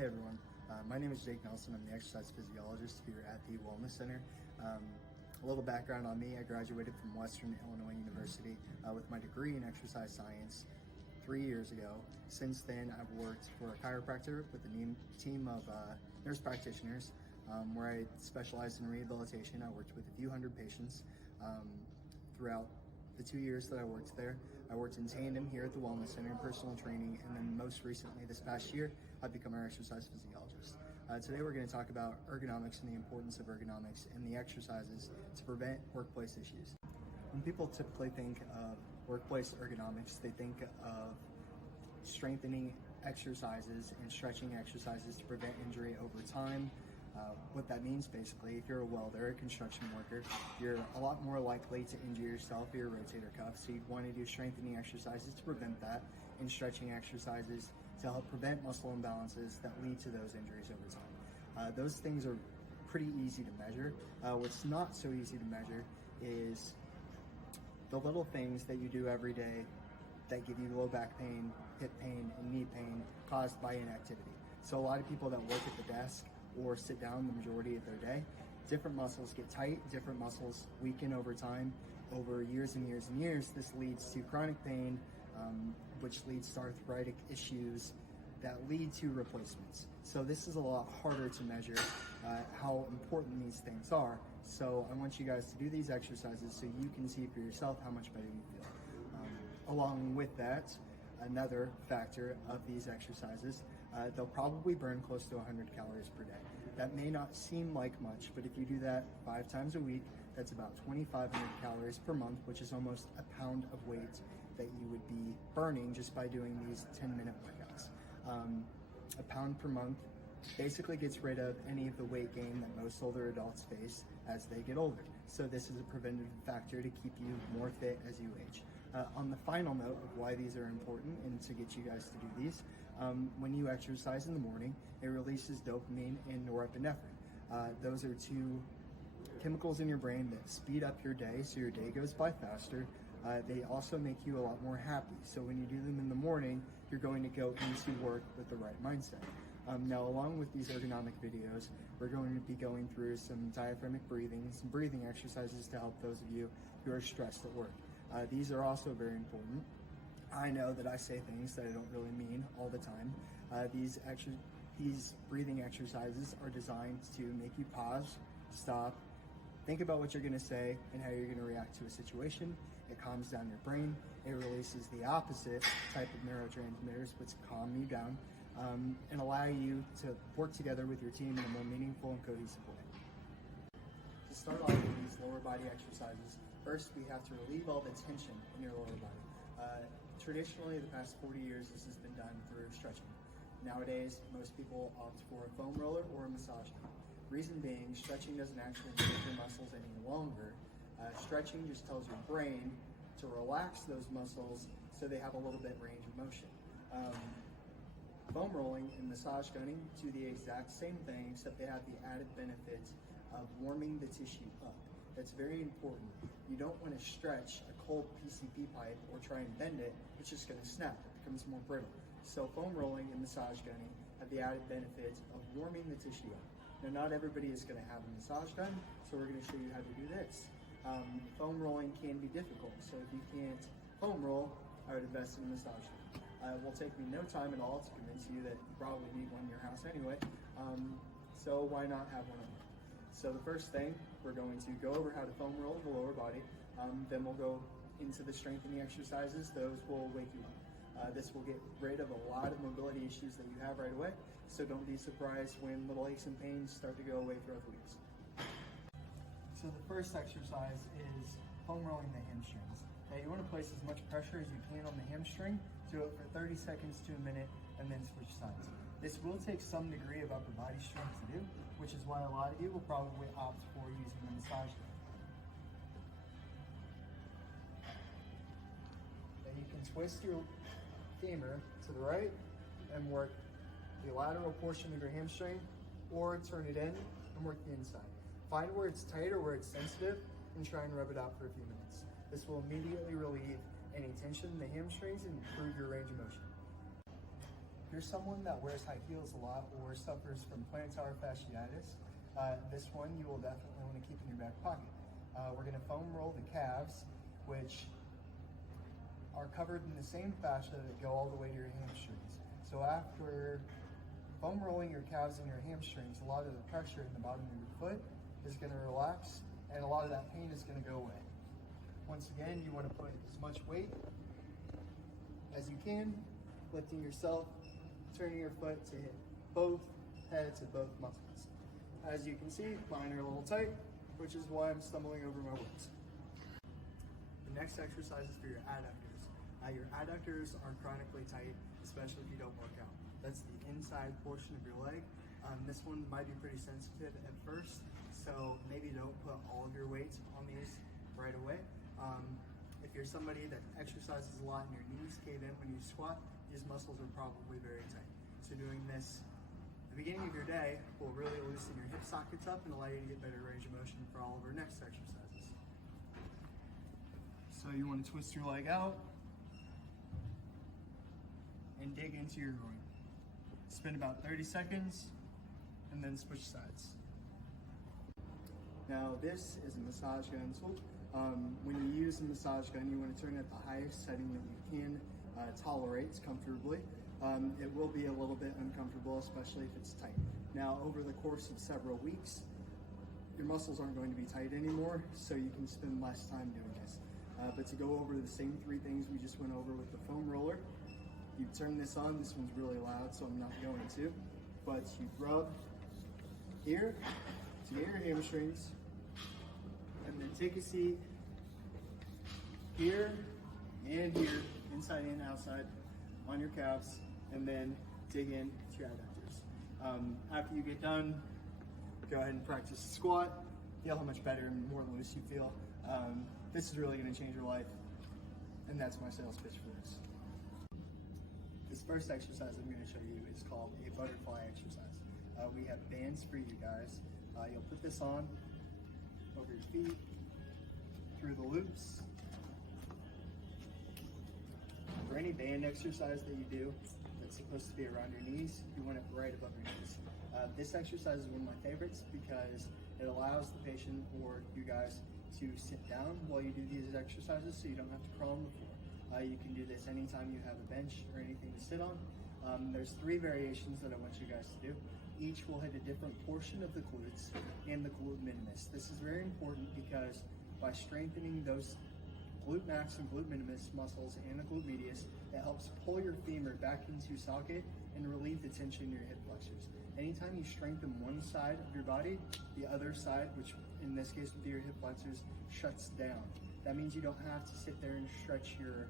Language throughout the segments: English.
Hey everyone, my name is Jake Nelson. I'm the exercise physiologist here at the Wellness Center. A little background on me: I graduated from Western Illinois University with my degree in exercise science 3 years ago. Since then, I've worked for a chiropractor with a team of nurse practitioners where I specialized in rehabilitation. I worked with a few hundred patients throughout the 2 years that I worked there. I worked in tandem here at the Wellness Center in personal training, and then most recently this past year, I've become our exercise physiologist. Today we're going to talk about ergonomics and the importance of ergonomics and the exercises to prevent workplace issues. When people typically think of workplace ergonomics, they think of strengthening exercises and stretching exercises to prevent injury over time. What that means basically, if you're a welder, a construction worker, you're a lot more likely to injure yourself or your rotator cuff. So you'd want to do strengthening exercises to prevent that, and stretching exercises to help prevent muscle imbalances that lead to those injuries over time. Those things are pretty easy to measure. What's not so easy to measure is the little things that you do every day that give you low back pain, hip pain, and knee pain caused by inactivity. So a lot of people that work at the desk or sit down the majority of their day, different muscles get tight, different muscles weaken over time. Over years and years and years, this leads to chronic pain, which leads to arthritic issues that lead to replacements. So this is a lot harder to measure how important these things are. So I want you guys to do these exercises so you can see for yourself how much better you feel. Along with that, another factor of these exercises, they'll probably burn close to 100 calories per day. That may not seem like much, but if you do that 5 times a week, that's about 2,500 calories per month, which is almost a pound of weight that you would be burning just by doing these 10-minute workouts. A pound per month basically gets rid of any of the weight gain that most older adults face as they get older. So this is a preventative factor to keep you more fit as you age. On the final note of why these are important and to get you guys to do these, when you exercise in the morning, it releases dopamine and norepinephrine. Those are two chemicals in your brain that speed up your day, so your day goes by faster. They also make you a lot more happy. So when you do them in the morning, you're going to go into work with the right mindset. Now, along with these ergonomic videos, we're going to be going through some diaphragmatic breathing, some breathing exercises to help those of you who are stressed at work. These are also very important. I know that I say things that I don't really mean all the time. These breathing exercises are designed to make you pause, stop, think about what you're going to say and how you're going to react to a situation. It calms down your brain. It releases the opposite type of neurotransmitters, which calm you down and allow you to work together with your team in a more meaningful and cohesive way. To start off with these lower body exercises, first we have to relieve all the tension in your lower body. Traditionally, the past 40 years, this has been done through stretching. Nowadays, most people opt for a foam roller or a massage gun. Reason being, stretching doesn't actually move your muscles any longer. Stretching just tells your brain to relax those muscles so they have a little bit range of motion. Foam rolling and massage gunning do the exact same thing, except they have the added benefit of warming the tissue up. That's very important. You don't want to stretch a cold PCP pipe or try and bend it. It's just going to snap. It becomes more brittle. So foam rolling and massage gunning have the added benefit of warming the tissue up. Now, not everybody is going to have a massage gun, so we're going to show you how to do this. Foam rolling can be difficult, so if you can't foam roll, I would invest in a massage gun. It will take me no time at all to convince you that you probably need one in your house anyway, so why not have one at home? So the first thing, we're going to go over how to foam roll the lower body, then we'll go into the strengthening exercises. Those will wake you up. This will get rid of a lot of mobility issues that you have right away, so don't be surprised when little aches and pains start to go away throughout the weeks. So the first exercise is foam rolling the hamstrings. Now you want to place as much pressure as you can on the hamstring, do it for 30 seconds to a minute, and then switch sides. This will take some degree of upper body strength to do, which is why a lot of you will probably opt for using the massage gun. Then you can twist your femur to the right and work the lateral portion of your hamstring, or turn it in and work the inside. Find where it's tight or where it's sensitive and try and rub it out for a few minutes. This will immediately relieve any tension in the hamstrings and improve your range of motion. If you're someone that wears high heels a lot or suffers from plantar fasciitis, this one you will definitely want to keep in your back pocket. We're going to foam roll the calves, which are covered in the same fascia that go all the way to your hamstrings. So after foam rolling your calves and your hamstrings, a lot of the pressure in the bottom of your foot is going to relax and a lot of that pain is going to go away. Once again, you want to put as much weight as you can, lifting yourself, turning your foot to hit both heads of both muscles. As you can see, mine are a little tight, which is why I'm stumbling over my words. The next exercise is for your adductors. Your adductors are chronically tight, especially if you don't work out. That's the inside portion of your leg. This one might be pretty sensitive at first, so maybe don't put all of your weight on these right away. If you're somebody that exercises a lot and your knees cave in when you squat, these muscles are probably very tight. So doing this at the beginning of your day will really loosen your hip sockets up and allow you to get better range of motion for all of our next exercises. So you want to twist your leg out and dig into your groin. Spin about 30 seconds and then switch sides. Now this is a massage gun tool. When you use a massage gun, you want to turn it at the highest setting that you can tolerate comfortably. It will be a little bit uncomfortable, especially if it's tight. Now, over the course of several weeks, your muscles aren't going to be tight anymore, so you can spend less time doing this. But to go over the same three things we just went over with the foam roller, you turn this on. This one's really loud, so I'm not going to. But you rub here to get your hamstrings, and then take a seat here and here, inside and outside, on your calves, and then dig in to your adductors. After you get done, go ahead and practice the squat. Feel how much better and more loose you feel. This is really going to change your life, and that's my sales pitch for this. This first exercise I'm going to show you is called a butterfly exercise. We have bands for you guys. You'll put this on over your feet, through the loops. For any band exercise that you do that's supposed to be around your knees, you want it right above your knees. This exercise is one of my favorites because it allows the patient or you guys to sit down while you do these exercises so you don't have to crawl on the floor. You can do this anytime you have a bench or anything to sit on. There's 3 variations that I want you guys to do. Each will hit a different portion of the glutes and the glute minimus. This is very important because by strengthening those glute max and glute minimus muscles and the glute medius, it helps pull your femur back into socket and relieve the tension in your hip flexors. Anytime you strengthen one side of your body, the other side, which in this case would be your hip flexors, shuts down. That means you don't have to sit there and stretch your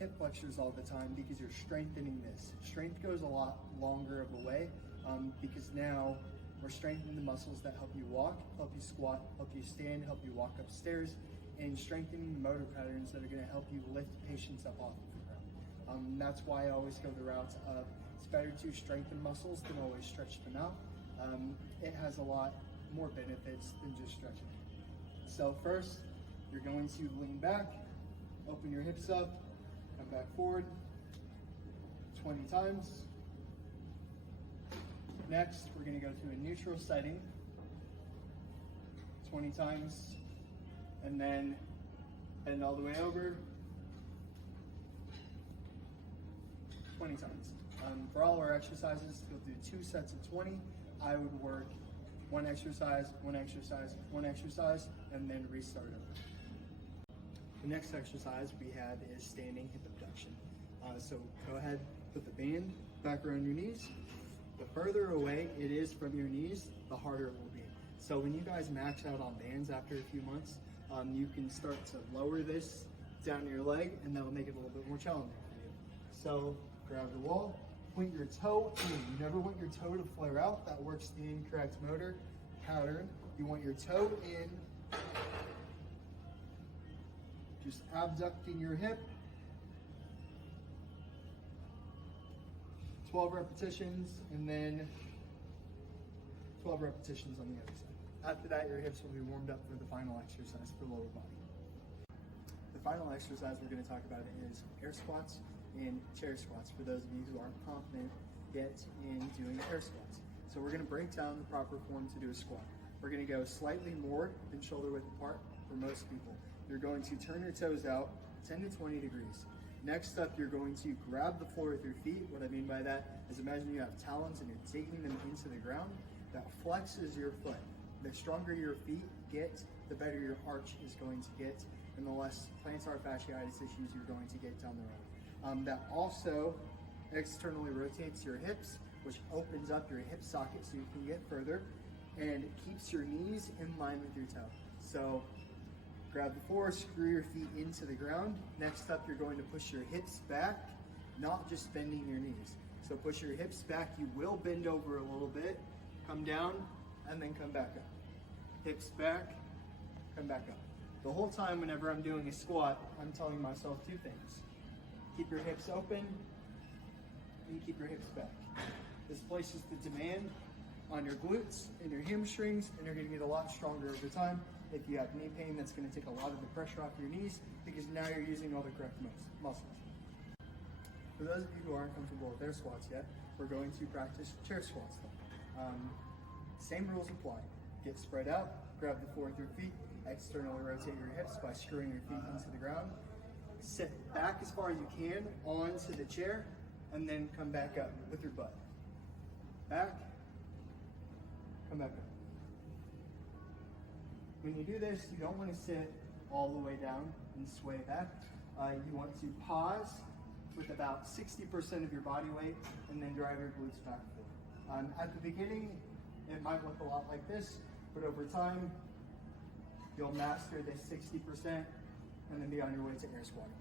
hip flexors all the time because you're strengthening this. Strength goes a lot longer of a way because now we're strengthening the muscles that help you walk, help you squat, help you stand, help you walk upstairs, and strengthening the motor patterns that are going to help you lift patients up off of the ground. That's why I always go the route of it's better to strengthen muscles than always stretch them out. It has a lot more benefits than just stretching. So first, you're going to lean back, open your hips up, come back forward 20 times. Next, we're going to go to a neutral setting 20 times, and then bend all the way over 20 times. For all our exercises, you'll do 2 sets of 20. I would work one exercise, one exercise, one exercise, and then restart over. The next exercise we have is standing hip abduction. So go ahead, put the band back around your knees. The further away it is from your knees, the harder it will be. So when you guys max out on bands after a few months, you can start to lower this down your leg, and that will make it a little bit more challenging for you. So grab the wall, point your toe in. You never want your toe to flare out. That works the incorrect motor pattern. You want your toe in, just abducting your hip. 12 repetitions, and then 12 repetitions on the other side. After that, your hips will be warmed up for the final exercise for lower body. The final exercise we're going to talk about is air squats. in chair squats for those of you who aren't confident yet in doing chair squats. So we're gonna break down the proper form to do a squat. We're gonna go slightly more than shoulder width apart for most people. You're going to turn your toes out 10 to 20 degrees. Next up, you're going to grab the floor with your feet. What I mean by that is imagine you have talons and you're taking them into the ground. That flexes your foot. The stronger your feet get, the better your arch is going to get, and the less plantar fasciitis issues you're going to get down the road. That also externally rotates your hips, which opens up your hip socket so you can get further, and keeps your knees in line with your toe. So grab the floor, screw your feet into the ground. Next up, you're going to push your hips back, not just bending your knees. So push your hips back. You will bend over a little bit, come down, and then come back up. Hips back, come back up. The whole time whenever I'm doing a squat, I'm telling myself two things. Keep your hips open and keep your hips back. This places the demand on your glutes and your hamstrings, and you're gonna get a lot stronger over time. If you have knee pain, that's gonna take a lot of the pressure off your knees because now you're using all the correct muscles. For those of you who aren't comfortable with their squats yet, we're going to practice chair squats though. Same rules apply. Get spread out, grab the floor with your feet, externally rotate your hips by screwing your feet into the ground. Sit back as far as you can onto the chair, and then come back up with your butt. Back, come back up. When you do this, you don't want to sit all the way down and sway back. You want to pause with about 60% of your body weight and then drive your glutes back and forth. At the beginning, it might look a lot like this, but over time, you'll master this 60% and then be on your way to air squatting.